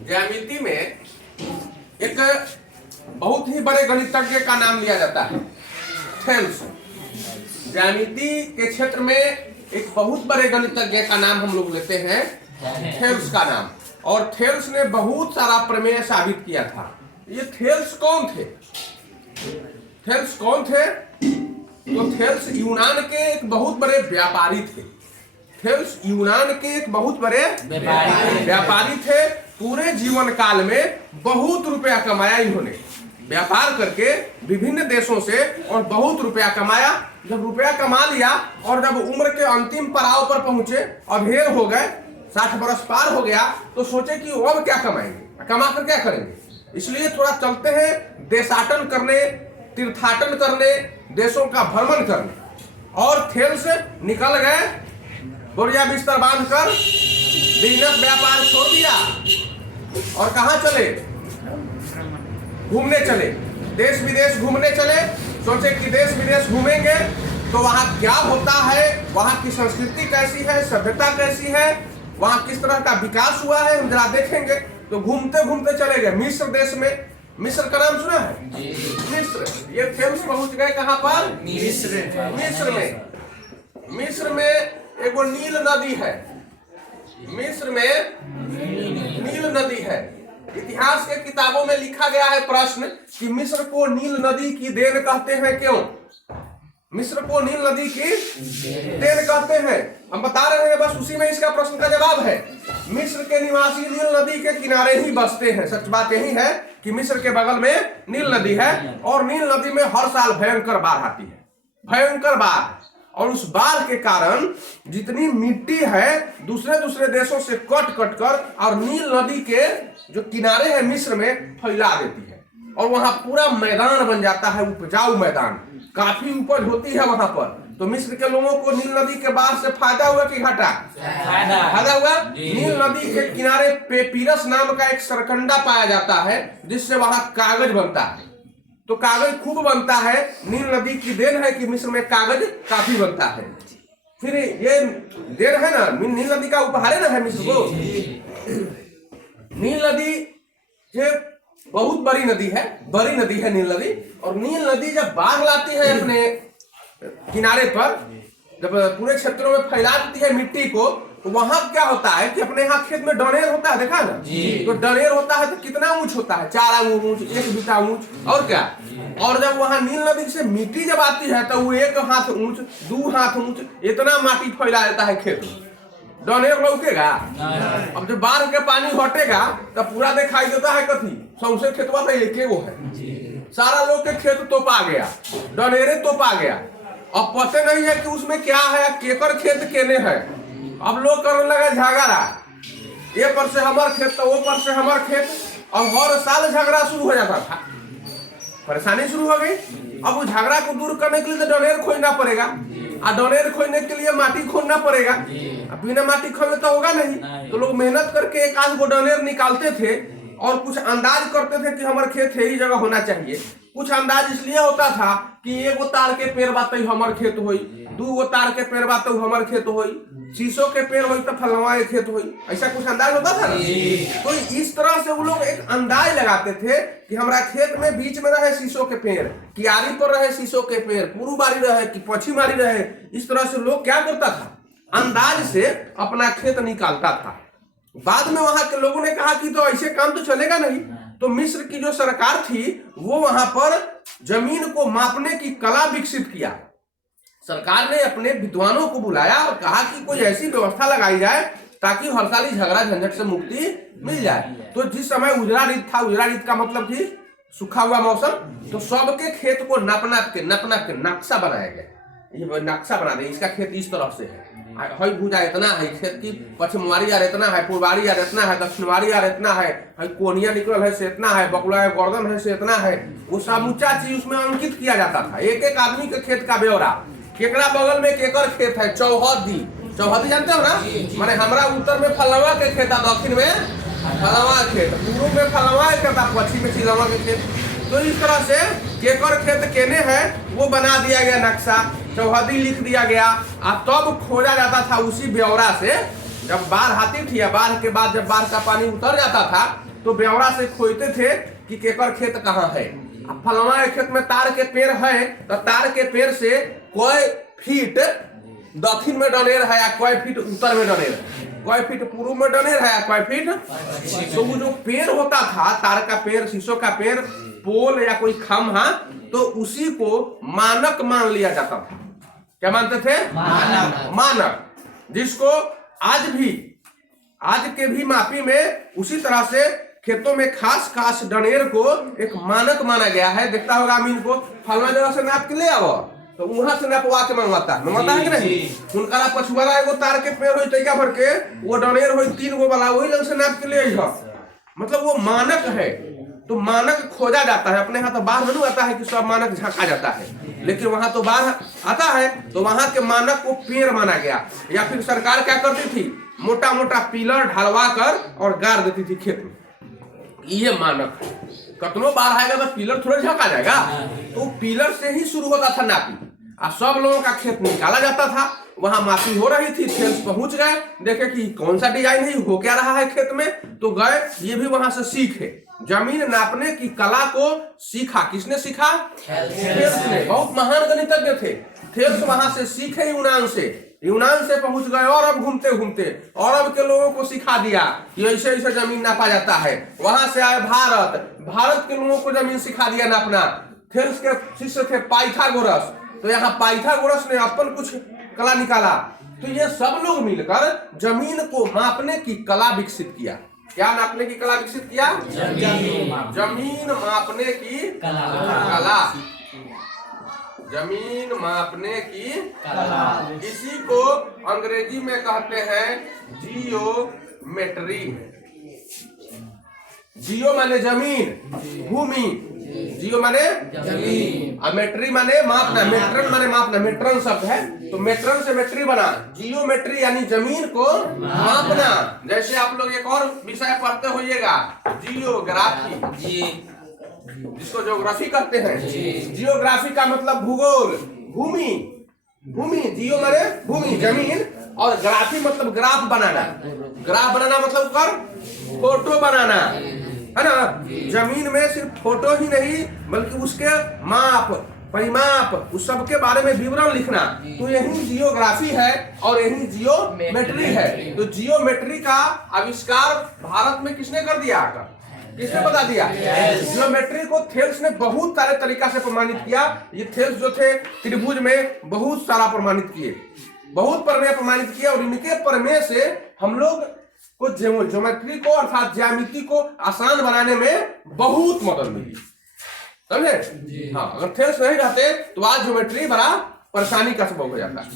ज्यामिति में एक बहुत ही बड़े गणितज्ञ का नाम लिया जाता है, थेल्स। ज्यामिति के क्षेत्र में एक बहुत बड़े गणितज्ञ का नाम हम लोग लेते हैं, थेल्स का नाम। और थेल्स ने बहुत सारा प्रमेय साबित किया था। ये थेल्स कौन थे? थेल्स कौन थे? तो थेल्स यूनान के एक बहुत बड़े व्यापारी थे। थेल्स यूनान के एक बहुत बड़े व्यापारी थे। पूरे जीवन काल में बहुत रुपया कमाया इन्होंने, व्यापार करके विभिन्न देशों से, और बहुत रुपया कमाया। जब रुपया कमा लिया और जब उम्र के अंतिम पड़ाव पर पहुंचे, अधेड़ हो गए, 60 बरस पार हो गया, तो सोचे कि अब क्या कमाएंगे, कमा कर क्या करेंगे। इसलिए थोड़ा चलते हैं देशाटन करने, तीर्थाटन करने, देशों का भ्रमण करने। और थेल्स निकल गए, बोरिया बिस्तर बांधकर बिजनेस व्यापार छोड़ दिया और कहाँ चले? घूमने चले, देश विदेश घूमने चले। सोचे कि देश विदेश घूमेंगे तो वहाँ क्या होता है, वहाँ की संस्कृति कैसी है, सभ्यता कैसी है, वहाँ किस तरह का विकास हुआ है, हम जरा देखेंगे। तो घूमते घूमते चले गए मिस्र देश में। मिस्र का नाम सुना है? मिस्र। ये थेल्स पहुंच गए कहाँ पर? मिस्र में। मिस्र में एक नील नदी है। मिस्र में नील नदी है। इतिहास के किताबों में लिखा गया है प्रश्न कि मिस्र को नील नदी की देन कहते हैं। क्यों मिस्र को नील नदी की देन कहते हैं? हम बता रहे हैं, बस उसी में इसका प्रश्न का जवाब है। मिस्र के निवासी नील नदी के किनारे ही बसते हैं। सच बात यही है कि मिस्र के बगल में नील नदी है, और नील नदी में हर साल भयंकर बाढ़ आती है, भयंकर बाढ़। और उस बाढ़ के कारण जितनी मिट्टी है दूसरे दूसरे देशों से कट कट कर और नील नदी के जो किनारे हैं मिस्र में फैला देती है, और वहां पूरा मैदान बन जाता है, उपजाऊ मैदान। काफी उपज होती है वहां पर। तो मिस्र के लोगों को नील नदी के बाढ़ से फायदा हुआ कि घाटा? फायदा हुआ। नील नदी के किनारे पेपीरस नाम का एक सरकंडा पाया जाता है, जिससे वहां कागज बनता है। तो कागज खूब बनता है। नील नदी की देन है कि मिस्र में कागज काफी बनता है। फिर ये देन है ना, नील नदी का उपहार है ना है मिस्र को। नील नदी ये बहुत बड़ी नदी है, बड़ी नदी है नील नदी। और नील नदी जब बाढ़ लाती है अपने किनारे पर, जब पूरे क्षेत्रों में फैला देती है मिट्टी को, तो वहां क्या होता है कि अपने यहाँ खेत में डनेर होता है, देखा ना? तो डनेर होता है तो कितना ऊंच होता है? 4 आंगुर ऊंच, 1 बीता ऊंच, और क्या। और जब वहां नील नदी से मिट्टी जब आती है तो वो 1 हाथ ऊंच, 2 हाथ ऊंच, इतना माटी फैला देता है खेत में। डनेर लौकेगा? अब जब बाढ़ के पानी हटेगा तब पूरा दिखाई देता है कथी? सौंसे खेतवा तो एक वो है, सारा लोग के खेत तोपा गया, डनेरे तोपा गया। अब पता नहीं है कि उसमें क्या है, केकर खेत केने है। अब लोग करने लगा झगड़ा, ये पर से हमार खेत तो वो पर से हमार खेत। और हर साल झगड़ा शुरू हो जाता था, परेशानी शुरू हो गई। अब उस झगड़ा को दूर करने के लिए तो डनेर खोजना पड़ेगा, और डनेर खोजने के लिए माटी खोदना पड़ेगा। बिना माटी खोदे तो होगा नहीं। तो लोग मेहनत करके एक आध गो डनेर निकालते थे और कुछ अंदाज करते थे कि हमारे खेत यही जगह होना चाहिए। कुछ अंदाज इसलिए होता था कि 1 तार के पेड़ बात हमार खेत होई, 2 तार के पेड़ बात हमार खेत होई, शीशो के पेड़ होई तो फलवा के खेत होई। ऐसा कुछ अंदाज होता था ना। तो इस तरह से वो लोग एक अंदाज लगाते थे कि हमारा खेत में बीच में रहे शीशो के पेड़, कियारी पर रहे शीशो के पेड़, पूर्व बारी रहे कि पश्चिम बारी रहे। इस तरह से लोग क्या करता था, अंदाज से अपना खेत निकालता था। बाद में वहां के लोगों ने कहा कि तो ऐसे काम तो चलेगा नहीं। तो मिस्र की जो सरकार थी वो वहां पर जमीन को मापने की कला विकसित किया। सरकार ने अपने विद्वानों को बुलाया और कहा कि कोई ऐसी व्यवस्था लगाई जाए ताकि हर साल झगड़ा झंझट से मुक्ति मिल जाए। तो जिस समय उजरा ऋतु था, उजरा ऋतु का मतलब थी सूखा हुआ मौसम, तो सबके खेत को नप नाप के नक्शा बनाया गया। ये नक्शा बना दे, इसका खेत इस तरह से है, हई भूजा इतना है, खेत की पश्चिमवारी यार इतना है, पूर्वारी यार इतना है, दक्षिणवारी यार इतना है, हई कोनिया निकल है से इतना है, बकुला गर्दन है से इतना है। वो समूचा चीज उसमें अंकित किया जाता था। एक एक आदमी के खेत का ब्यौरा, केकरा बगल में केकर खेत है, चौहदी जानते हो ना? माने हमारा उत्तर में फलवा के खेत, दक्षिण में फलवा खेत, पूर्व में फलवा के खेत, पश्चिम में चिलवा के खेत। तो इस तरह से केकर खेत केने है वो बना दिया गया नक्शा, चौहदी लिख दिया गया। तब खोजा जाता था उसी ब्यौरा से। जब बाढ़ आती थी या बाढ़ के बाद जब बाढ़ का पानी उतर जाता था तो ब्यौरा से खोजते थे कि केकर खेत कहाँ है। अब फलवा के खेत में तार के पेड़ है तो तार के पेड़ से कोई फीट दक्षिण में डनेर है या कोई फीट उत्तर में डनेर है, कोई फीट पूर्व में डनेर है या कोई फीट। तो वो जो पेड़ होता था, तार का पेड़, शीशो का पेड़, पोल या कोई खम्भा, तो उसी को मानक मान लिया जाता था। क्या मानते थे? मानक, जिसको आज के भी मापी में उसी तरह से खेतों में खास डनेर को एक मानक माना गया है। देखता होगा अमीन को फलना जगह से नाप के ले आओ, तो वहां से नपवा के मंगवाता है कि नहीं? उनका पछुआरा एगो तार के पेड़ हो तैका भर के, वो डनेर हो 3 गो वाला, वही लंग से नाप के ले आओ। मतलब वो मानक है। तो मानक खोजा जाता है। अपने यहाँ तो बाहर नहीं आता है कि सब मानक झांका जाता है, लेकिन वहां तो बाहर आता है। तो वहां के मानक को पेड़ माना गया। या फिर सरकार क्या करती थी, मोटा मोटा पिलर ढलवा कर और गाड़ देती थी खेत में। ये मानक कतनो बार आएगा तो पिलर थोड़ा झांका जाएगा। तो पिलर से ही शुरू होता था नापी। और सब लोगों का खेत निकाला जाता था। वहां मापी हो रही थी, खेत पहुंच गए, देखे कि कौन सा डिजाइन है, हो क्या रहा है खेत में, तो गए। ये भी वहां से सीखे, जमीन नापने की कला को सीखा। किसने सीखा? थेल्स ने। बहुत महान गणितज्ञ थे थेल्स। वहां से सीखे यूनान से पहुंच गए और अब घूमते घूमते और अब के लोगों को सिखा दिया कि ऐसे ऐसे जमीन नापा जाता है। वहां से आए भारत के लोगों को जमीन सिखा दिया नापना। थेल्स के शिष्य थे पाइथागोरस, तो यहाँ पाइथागोरस ने अपन कुछ कला निकाला। तो ये सब लोग मिलकर जमीन को मापने की कला विकसित किया। क्या नापने की कला विकसित किया? जमीन मापने की कला। जमीन मापने की कला। इसी को अंग्रेजी में कहते हैं जियोमेट्री। जियो माने जमीन, भूमि, जियो माने जमीन, और मेट्री माने मापना, मेट्रन माने मापना, मेट्रन शब्द है तो मेट्रन से मेट्री बना। जियोमेट्री यानी जमीन को मापना। जैसे आप लोग एक और विषय पढ़ते होइएगा, जियोग्राफी, जिसको ज्योग्राफी कहते हैं। जियोग्राफी का मतलब भूगोल, भूमि, जियो माने भूमि, जमीन, और ग्राफी मतलब ग्राफ बनाना। ग्राफ बनाना मतलब कर फोटो बनाना, है ना। जमीन में सिर्फ फोटो ही नहीं बल्कि उसके माप, परिमाप, उस सब के बारे में विवरण लिखना। तो यही जियोग्राफी है और यही जियोमेट्री है। तो जियोमेट्री का आविष्कार भारत में किसने कर दिया? किसने बता दिया? जियोमेट्री को थेल्स ने बहुत सारे तरीका से प्रमाणित किया। ये थेल्स जो थे त्रिभुज में बहुत सारा प्रमाणित किए, बहुत प्रमेय प्रमाणित किए, और इनके प्रमेय से हम लोग को ज्योमेट्री को अर्थात ज्यामिति को आसान बनाने में बहुत मदद मिली। समझे? हाँ, अगर थेल्स नहीं रहते तो आज ज्योमेट्री बड़ा परेशानी का सबब हो जाता है।